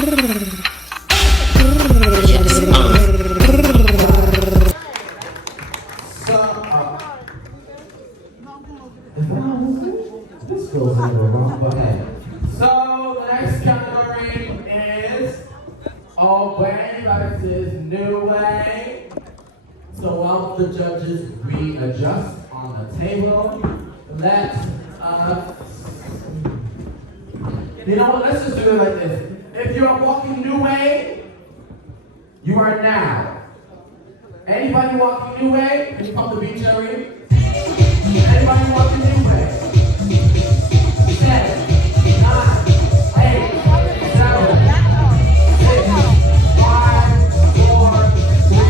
This goes a little wrong, but hey. So the next category is old way versus new way. So while the judges readjust on the table, let's you know what? Let's just do it like this. If you're walking new way, you are now. Anybody walking new way? Can you come to the beach area? Anybody walking new way? 7, 9, 8, 7, 6, 5, 4, 3,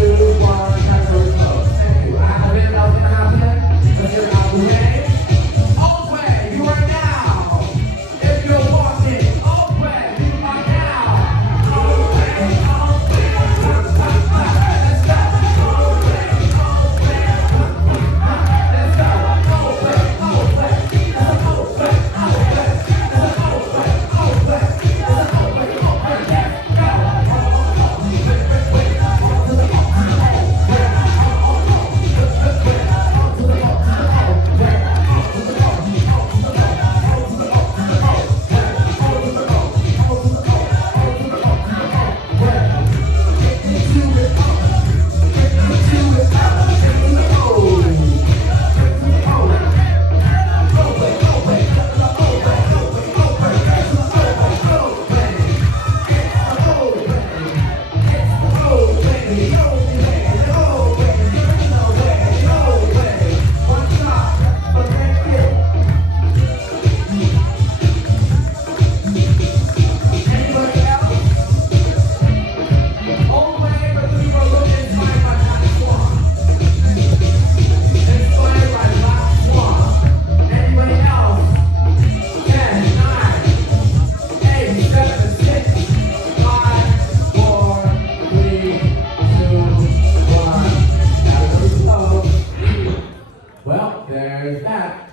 2, 1. Category closed. Thank you. I have it out in the house yet? Let's get it out the way. Old way, you are now. If you're walking old way, you are now. Old way, old way. Let's go. Old way, old way. Let's go. Old way, old way. Old way, old way. Old way, old way. Old way, old way. Let's well, there's that.